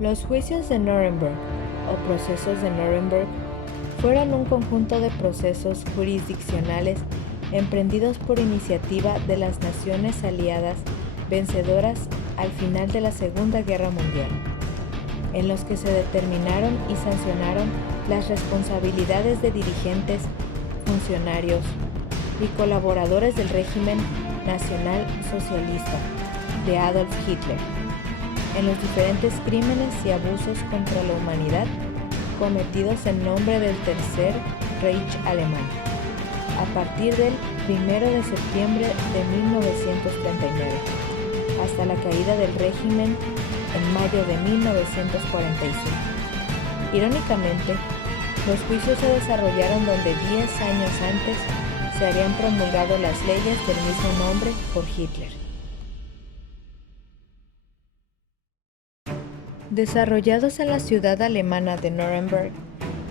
Los juicios de Nuremberg, o procesos de Nuremberg, fueron un conjunto de procesos jurisdiccionales emprendidos por iniciativa de las naciones aliadas vencedoras al final de la Segunda Guerra Mundial, en los que se determinaron y sancionaron las responsabilidades de dirigentes, funcionarios y colaboradores del régimen nacional socialista de Adolf Hitler, en los diferentes crímenes y abusos contra la humanidad cometidos en nombre del Tercer Reich alemán, a partir del 1 de septiembre de 1939, hasta la caída del régimen en mayo de 1945. Irónicamente, los juicios se desarrollaron donde 10 años antes se habían promulgado las leyes del mismo nombre por Hitler. Desarrollados en la ciudad alemana de Nuremberg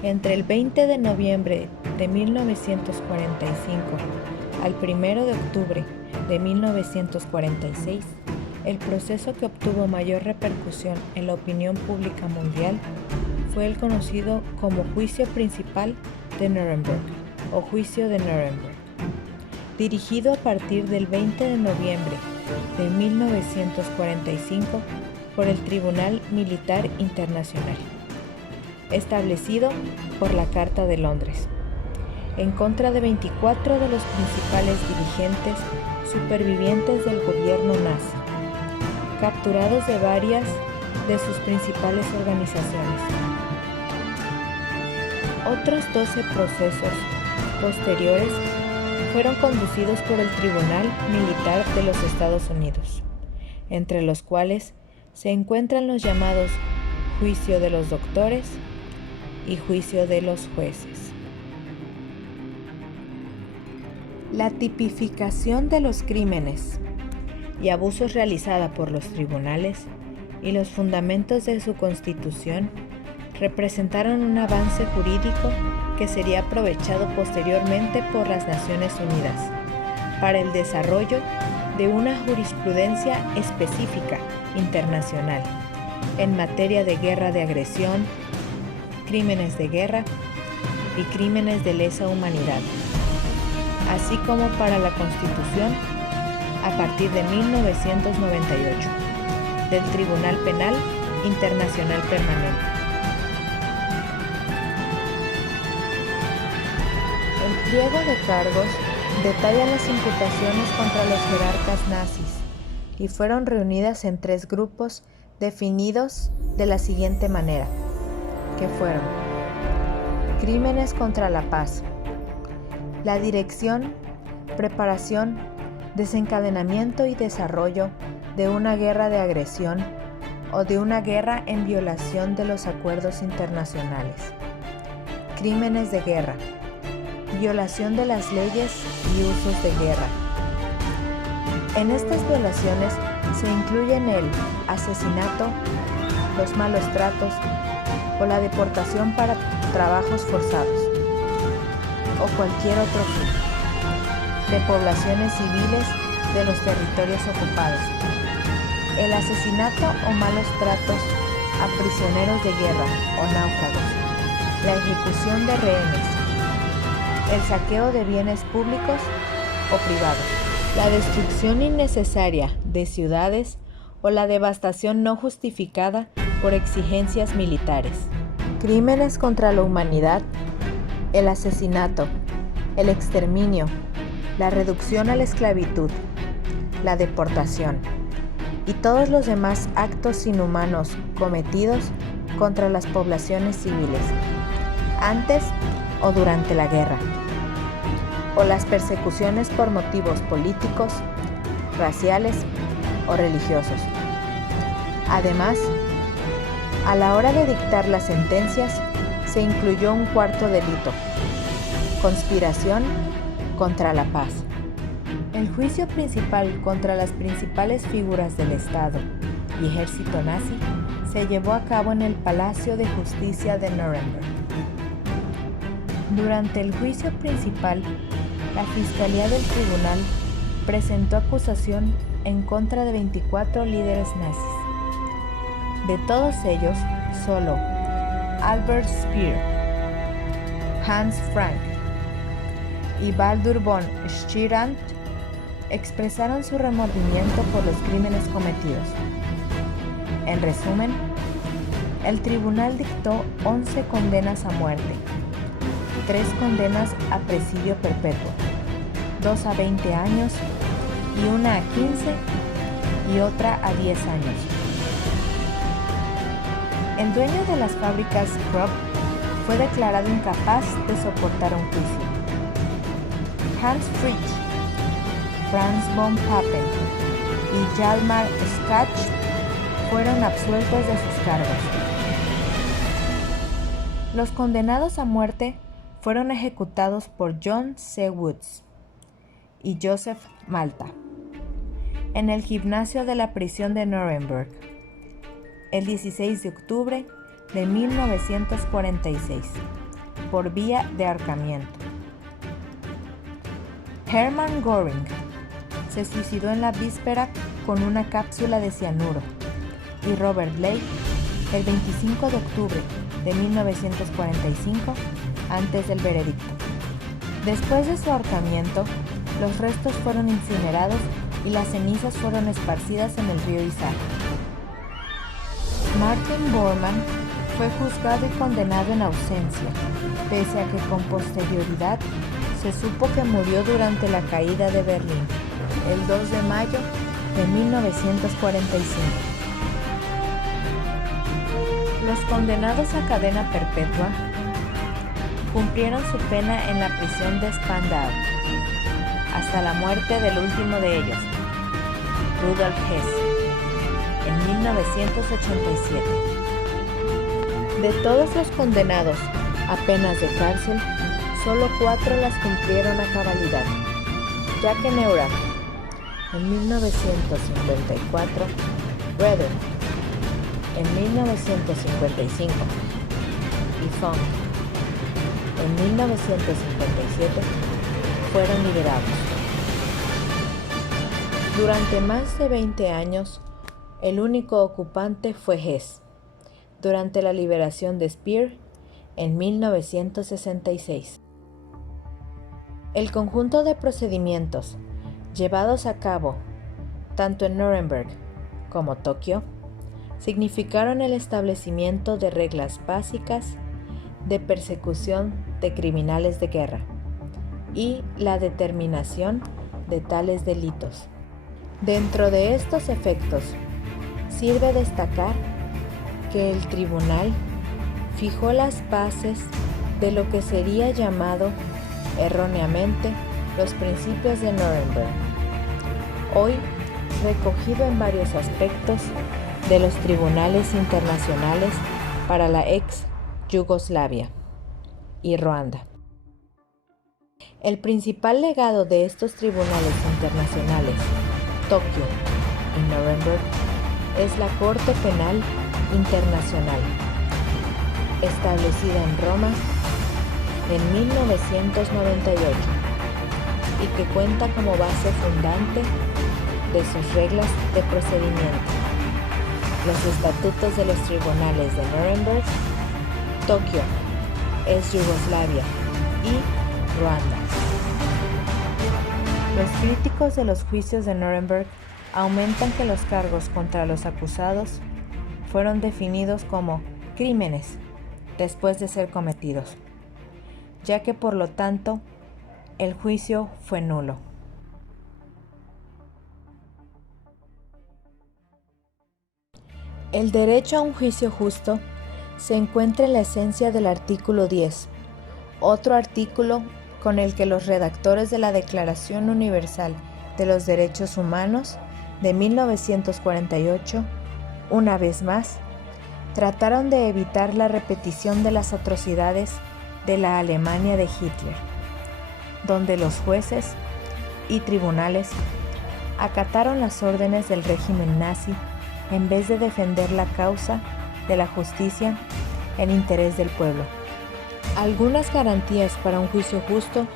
entre el 20 de noviembre de 1945 al 1 de octubre de 1946, el proceso que obtuvo mayor repercusión en la opinión pública mundial fue el conocido como Juicio Principal de Nuremberg o Juicio de Nuremberg, dirigido a partir del 20 de noviembre de 1945 por el Tribunal Militar Internacional, establecido por la Carta de Londres, en contra de 24 de los principales dirigentes supervivientes del gobierno nazi, capturados de varias de sus principales organizaciones. Otros 12 procesos posteriores fueron conducidos por el Tribunal Militar de los Estados Unidos, entre los cuales se encuentran los llamados Juicio de los Doctores y Juicio de los Jueces. La tipificación de los crímenes y abusos realizada por los tribunales y los fundamentos de su constitución representaron un avance jurídico que sería aprovechado posteriormente por las Naciones Unidas para el desarrollo de una jurisprudencia específica internacional en materia de guerra de agresión, crímenes de guerra y crímenes de lesa humanidad, así como para la Constitución a partir de 1998 del Tribunal Penal Internacional Permanente. El pliego de cargos detalla las imputaciones contra los jerarcas nazis y fueron reunidas en 3 grupos definidos de la siguiente manera, que fueron: crímenes contra la paz, la dirección, preparación, desencadenamiento y desarrollo de una guerra de agresión o de una guerra en violación de los acuerdos internacionales, crímenes de guerra, violación de las leyes y usos de guerra. En estas violaciones se incluyen el asesinato, los malos tratos o la deportación para trabajos forzados o cualquier otro fin de poblaciones civiles de los territorios ocupados, el asesinato o malos tratos a prisioneros de guerra o náufragos, la ejecución de rehenes, el saqueo de bienes públicos o privados, la destrucción innecesaria de ciudades o la devastación no justificada por exigencias militares, crímenes contra la humanidad, el asesinato, el exterminio, la reducción a la esclavitud, la deportación y todos los demás actos inhumanos cometidos contra las poblaciones civiles, antes o durante la guerra, o las persecuciones por motivos políticos, raciales o religiosos. Además, a la hora de dictar las sentencias, se incluyó un cuarto delito: conspiración contra la paz. El juicio principal contra las principales figuras del Estado y ejército nazi se llevó a cabo en el Palacio de Justicia de Nuremberg. Durante el juicio principal, la Fiscalía del Tribunal presentó acusación en contra de 24 líderes nazis, De todos ellos, solo Albert Speer, Hans Frank y Baldur von Schirant expresaron su remordimiento por los crímenes cometidos. En resumen, el tribunal dictó 11 condenas a muerte, 3 condenas a presidio perpetuo, 2 a 20 años y una a 15 y otra a 10 años. El dueño de las fábricas Krupp fue declarado incapaz de soportar un juicio. Hans Fritsch, Franz von Papen y Hjalmar Schacht fueron absueltos de sus cargos. Los condenados a muerte fueron ejecutados por John C. Woods y Joseph Malta en el gimnasio de la prisión de Nuremberg el 16 de octubre de 1946 por vía de ahorcamiento. Hermann Göring se suicidó en la víspera con una cápsula de cianuro y Robert Blake el 25 de octubre de 1945 antes del veredicto. Después de su ahorcamiento, los restos fueron incinerados y las cenizas fueron esparcidas en el río Isar. Martin Bormann fue juzgado y condenado en ausencia, pese a que con posterioridad se supo que murió durante la caída de Berlín, el 2 de mayo de 1945. Los condenados a cadena perpetua cumplieron su pena en la prisión de Spandau, hasta la muerte del último de ellos, Rudolf Hess, en 1987. De todos los condenados a penas de cárcel, solo 4 las cumplieron a cabalidad: Jacques Neurath, en 1954, Roeder, en 1955, y Funk, en 1957, fueron liberados. Durante más de 20 años, el único ocupante fue Hess, durante la liberación de Speer en 1966. El conjunto de procedimientos llevados a cabo tanto en Nuremberg como Tokio significaron el establecimiento de reglas básicas de persecución de criminales de guerra y la determinación de tales delitos. Dentro de estos efectos, sirve destacar que el tribunal fijó las bases de lo que sería llamado erróneamente los principios de Nuremberg, hoy recogido en varios aspectos de los tribunales internacionales para la ex Yugoslavia y Ruanda. El principal legado de estos tribunales internacionales, Tokio y Nuremberg, es la Corte Penal Internacional, establecida en Roma en 1998 y que cuenta como base fundante de sus reglas de procedimiento los estatutos de los tribunales de Nuremberg, Tokio, ex Yugoslavia y Ruanda. Los críticos de los juicios de Nuremberg aumentan que los cargos contra los acusados fueron definidos como crímenes después de ser cometidos, ya que por lo tanto el juicio fue nulo. El derecho a un juicio justo se encuentra en la esencia del artículo 10, otro artículo con el que los redactores de la Declaración Universal de los Derechos Humanos de 1948, una vez más, trataron de evitar la repetición de las atrocidades de la Alemania de Hitler, donde los jueces y tribunales acataron las órdenes del régimen nazi en vez de defender la causa de la justicia en interés del pueblo. Algunas garantías para un juicio justo,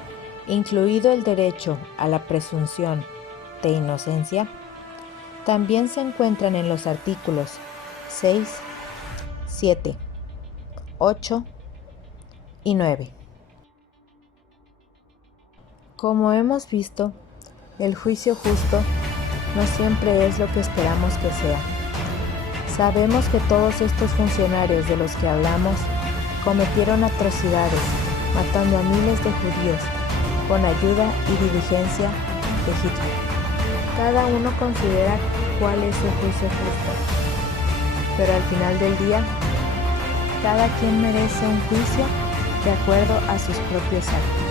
incluido el derecho a la presunción de inocencia, también se encuentran en los artículos 6, 7, 8 y 9. Como hemos visto, el juicio justo no siempre es lo que esperamos que sea. Sabemos que todos estos funcionarios de los que hablamos cometieron atrocidades, matando a miles de judíos, con ayuda y diligencia de Hitler. Cada uno considera cuál es el juicio justo, pero al final del día, cada quien merece un juicio de acuerdo a sus propios actos.